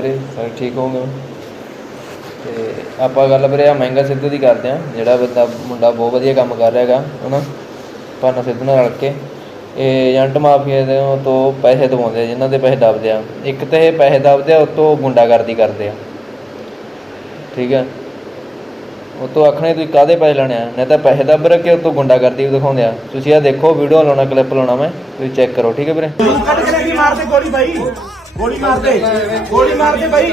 ਵੀਰੇ, ਸਾਰੇ ਠੀਕ ਹੋਗੇ ਤੇ ਆਪਾਂ ਗੱਲ ਵੀਰੇ ਆ ਮਹਿੰਗਾ ਸਿੱਧੂ ਦੀ ਕਰਦੇ ਆ, ਜਿਹੜਾ ਬੰਦਾ, ਮੁੰਡਾ ਬਹੁਤ ਵਧੀਆ ਕੰਮ ਕਰ ਰਿਹਾ ਹੈਗਾ, ਹਨਾ? ਭਾਨਾ ਸਿੱਧੂ ਨਾਲ ਰਲ ਕੇ। ਇਹ ਏਜੰਟ ਮਾਫੀਆ ਦੇ ਤੋਂ ਪੈਸੇ ਦਵਾਉਂਦੇ ਆ, ਜਿਨ੍ਹਾਂ ਦੇ ਪੈਸੇ ਦਬਦੇ ਆ। ਇੱਕ ਤਾਂ ਇਹ ਪੈਸੇ ਦਬਦੇ ਆ ਉਤੋਂ ਗੁੰਡਾਗਰਦੀ ਕਰਦੇ ਆ। ਠੀਕ ਹੈ ਉਤੋਂ ਆਖਣੇ ਤੁਸੀਂ ਕਾਦੇ ਪੈਸੇ ਲੈਣੇ ਆ? ਨਹੀਂ ਤਾਂ ਪੈਸੇ ਦੱਬ ਰੱਖੇ ਉਤੋਂ ਗੁੰਡਾਗਰਦੀ ਵੀ ਦਿਖਾਉਂਦੇ ਆ। ਤੁਸੀਂ ਆ ਦੇਖੋ ਵੀਡੀਓ ਲਾਉਣਾ ਕਲਿੱਪ ਲਾਉਣਾ ਮੈਂ, ਤੁਸੀਂ ਚੈੱਕ ਕਰੋ, ਠੀਕ ਹੈ ਵੀਰੇ? ਕੱਢ ਕੇ ਨਹੀਂ ਮਾਰਦੇ ਗੋਲੀ ਬਾਈ। ਗੋਲੀ ਮਾਰਦੇ ਗੋਲੀ ਮਾਰਦੇ ਬਾਈ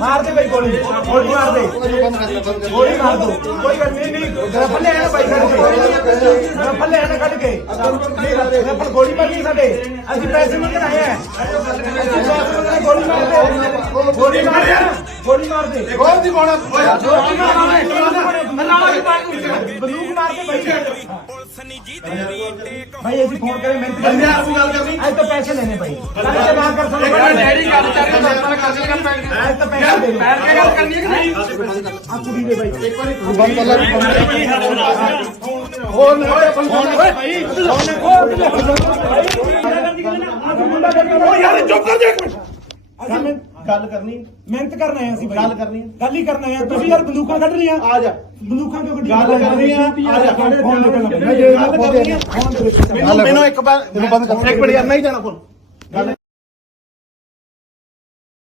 ਮਾਰਦੇ ਬਾਈ ਗੋਲੀ ਗੋਲੀ ਮਾਰਦੇ ਗੋਲੀ ਮਾਰ ਦੋ ਕੋਈ ਗੱਲ ਨਹੀਂ ਨਹੀਂ ਰਫਲ ਲੈ ਆਣਾ ਬਾਈ ਕੱਢ ਕੇ ਰਫਲ ਲੈ ਆਣਾ ਕੱਢ ਕੇ ਨਹੀਂ ਰਫਲ ਗੋਲੀ ਮਾਰਨੀ ਸਾਡੇ ਅਸੀਂ ਪੈਸੇ ਮੰਗਣ ਆਏ ਆ ਅਸੀਂ ਪੈਸੇ ਮੰਗਣ ਗੋਲੀ ਮਾਰਦੇ ਗੋਲੀ ਮਾਰ ਗੋਲੀ ਮਾਰਦੇ ਗੋਲ ਦੀ ਬੋਣਾ ਗੋਲੀ ਮਾਰਦੇ ਬੰਦੂਕ ਮਾਰਦੇ ਬਾਈ ਭਾਈ ਅਸੀਂ ਫੋਨ ਕਰੇ ਮਿਹਨਤ ਕਰਦੇ ਆ ਗੱਲ ਕਰਨੀ। ਅੱਜ ਤਾਂ ਪੈਸੇ ਲੈਣੇ ਭਾਈ। ਕੱਲ ਤੇ ਬਾਤ ਕਰ ਸਕਦੇ ਡੈਡੀ ਗੱਲ ਚੱਲ ਰਹੀ ਹੈ ਕਰ ਦੇਗਾ ਪੈਸੇ ਅੱਜ ਤਾਂ ਪੈਸੇ ਦੇ ਬੈਠ ਕੇ ਗੱਲ ਕਰਨੀ ਹੈ ਕਿ ਨਹੀਂ? ਆ ਕੁੜੀ ਦੇ ਭਾਈ। ਇੱਕ ਵਾਰੀ ਬੰਦ ਕਰ ਲੈ। ਹੋਰ ਨਾ ਫੋਨ ਭਾਈ ਫੋਨ ਯਾਰ ਚੁੱਪ ਕਰ ਜਾ ਇੱਕ ਮਿੰਟ। ਅਸੀਂ ਮੈਂ ਗੱਲ ਕਰਨੀ। ਮਿਹਨਤ ਕਰਨ ਆਏ ਅਸੀਂ ਗੱਲ ਕਰਨੀ ਗੱਲ ਹੀ ਕਰਨ ਆਏ ਆ ਤੁਸੀਂ ਯਾਰ ਬੰਦੂਕਾਂ ਕੱਢ ਲਈਆਂ ਆ ਜਾ। ਬੰਦੂਕਾਂ ਕਿਉਂ ਕੱਢੀਆਂ? ਗੱਲ ਕਰਨੀ ਆ। ਆ ਜਾ। ਫੋਨ ਨਿਕਲਣਾ ਮੈਂ ਗੱਲ ਕਰਨੀ ਆ। ਫੋਨ ਦੇ ਵਿੱਚ ਮੈਨੂੰ ਮੈਨੂੰ ਇੱਕ ਵਾਰ ਇੱਕ ਮਿੰਟ ਯਾਰ ਨਹੀਂ ਜਾਣਾ ਫੋਨ।